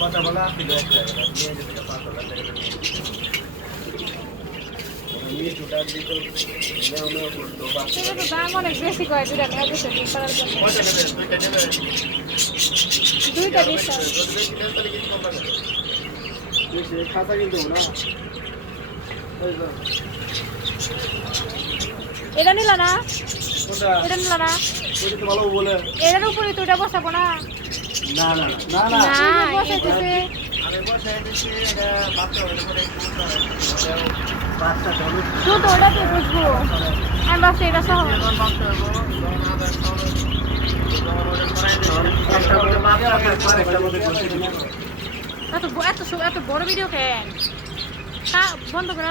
কথা বলা ছিল একটা এটা নিয়ে যেতে পাঁচ হাজার টাকা নিয়ে টোটাল দিত করতো দাম অনেক বেশি করে দুটা কয়টা নেবে দুইটা দিচ্ছে খাতা কিন্তু না এটা নিল না? এটা নিল না? এটার উপরে তো এটা বসাবো না। না না না। না বসাইতেছে শুধু ওটা দিয়ে বুঝব আমি ভাবছি এটা সহ। এত এত বড় ভিডিও কেন? বন্ধ করে।